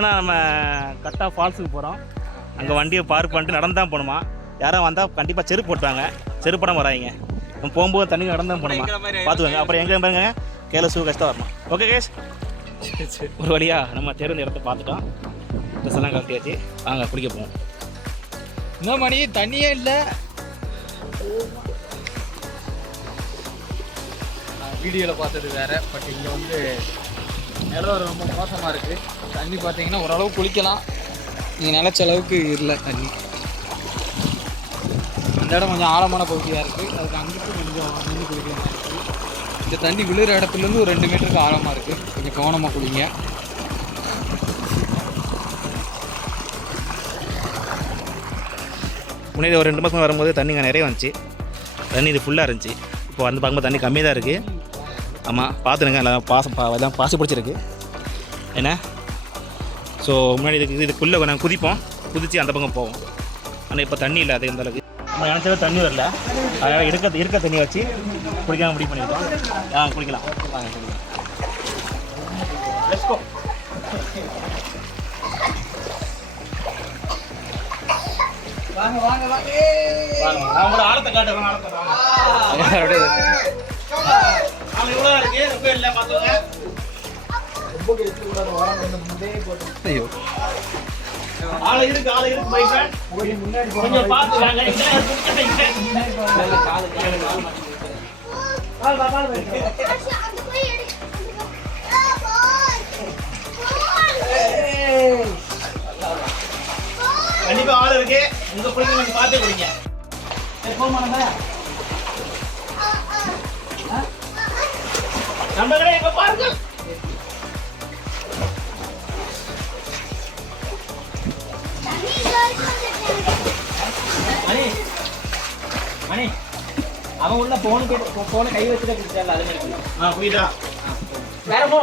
என்னென்னா நம்ம கட்டா ஃபால்ஸுக்கு போகிறோம். அங்கே வண்டியை பார்க் பண்ணிட்டு நடந்து தான் போகணுமா. யாரும் வந்தால் கண்டிப்பாக செருப்பு போட்டுவாங்க, செருப்படம் வராங்க. நம்ம போகும்போது தண்ணி நடந்து தான் போகணுமா, பார்த்துக்கோங்க. அப்புறம் எங்கே பாருங்க கேல ஷூ கஷ்டம் வரணும். ஓகே கேஸ், ஒரு வழியாக நம்ம தேர்ந்த இடத்த பார்த்துட்டோம். ட்ரெஸ் எல்லாம் கழட்டியாச்சு, வாங்க குளிக்க போவோம். இன்னும் மணி தண்ணியே இல்லை. வீடியோவில் பார்த்தது வேறு, பட் இங்கே வந்து நிலம் ரொம்ப மோசமாக இருக்குது. தண்ணி பார்த்தீங்கன்னா ஓரளவு குளிக்கலாம், இங்கே நிலச்ச அளவுக்கு இல்லை தண்ணி. இந்த இடம் கொஞ்சம் ஆழமான பகுதியாக இருக்குது, அதுக்கு அங்கிட்டு கொஞ்சம் நின்று குளிக்கிற மாதிரி இருக்குது. இந்த தண்ணி விழுகிற இடத்துலேருந்து ஒரு 2 மீட்டருக்கு ஆழமாக இருக்குது, கொஞ்சம் கவனமாக குளிங்க. முன்னாடி ஒரு 2 மாதம் வரும்போது தண்ணிங்க நிறைய வந்துச்சு, தண்ணி இது ஃபுல்லாக இருந்துச்சு. இப்போ வந்து பார்க்கும்போது தண்ணி கம்மியாக தான் இருக்குது. ஆமாம், பார்த்துருங்க, எல்லாம் பாசி பிடிச்சிருக்கு என்ன. ஸோ முன்னாடி இதுக்குள்ளே நாங்கள் குதித்து அந்த பக்கம் போவோம். ஆனால் இப்போ தண்ணி இல்லை, அது எந்த அளவுக்கு நம்ம நினச்சது தண்ணி வரல. அதனால் இருக்க தண்ணியை வச்சு குளிக்காமல் முடிவு பண்ணியிருக்கோம். குளிக்கலாம் வாங்க. Let's go. வாங்க வாங்க வாங்க வாங்க, ஆழத்தை காட்டுறோம். இவ்வளோ இருக்கு, ரொம்ப இல்லை பார்த்துக்கோங்க. ஐயோ, ஆளை இருக்கு பைக் கொஞ்சம் பார்த்து வாங்க. கண்டிப்பா ஆள் இருக்கு, உங்க பிள்ளைங்க கொஞ்சம் பார்த்து குடிங்க. நம்ம கடை எங்க பாருங்க. மணி அவன் உள்ள போன கை வச்சுட்டு குடிச்சால, அது மாதிரி புரியுதா? வேற போன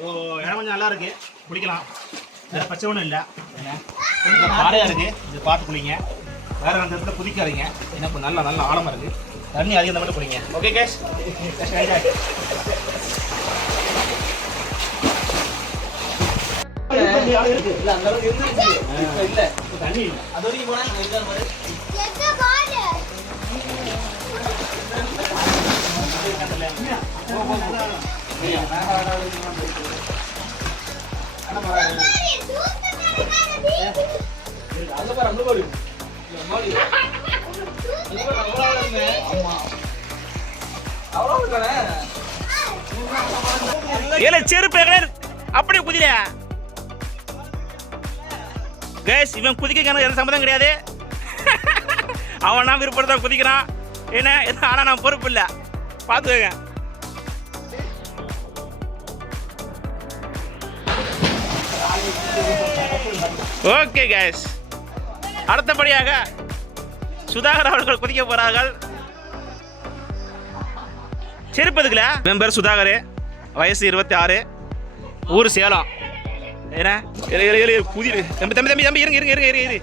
ஓ, இடம் கொஞ்சம் நல்லா இருக்கு, குளிக்கலாம். வேற பச்சை ஒன்றும் இல்லை, கொஞ்சம் பாறையா இருக்கு, இது பார்த்து குளிங்க. வேற அந்த இடத்துல குதிக்காதீங்க, ஏன்னா இப்போ நல்ல ஆழமா இருக்கு. தண்ணி அதிகம் மட்டும் குளிங்க. ஓகே கேஷ், இருக்கு இல்ல அந்த அளவுக்கு இருந்துச்சு இல்ல தண்ணி இல்ல. அது வரைக்கும் போனா இங்க இருந்தா பாரு. செருப்பு அப்படி குதிர கேஸ். இவன் குதிக்க எந்த சம்மதம் கிடையாது. அவன் நான் விருப்பத்தான் குதிக்கிறான் என்ன, ஆனா நான் பொறுப்பு இல்லை, பார்த்துக்கங்க. ஓகே கேஸ், அடுத்தபடியாக சுதாகர் அவர்கள் குதிக்க போறார்கள். செருப்பதுக்குல என் பேர் சுதாகர், வயசு 26, ஊர் சேலம். என்ன புதிய தம்பி தம்பி தம்பி தம்பி இருங்க இருங்க இருங்க இரு.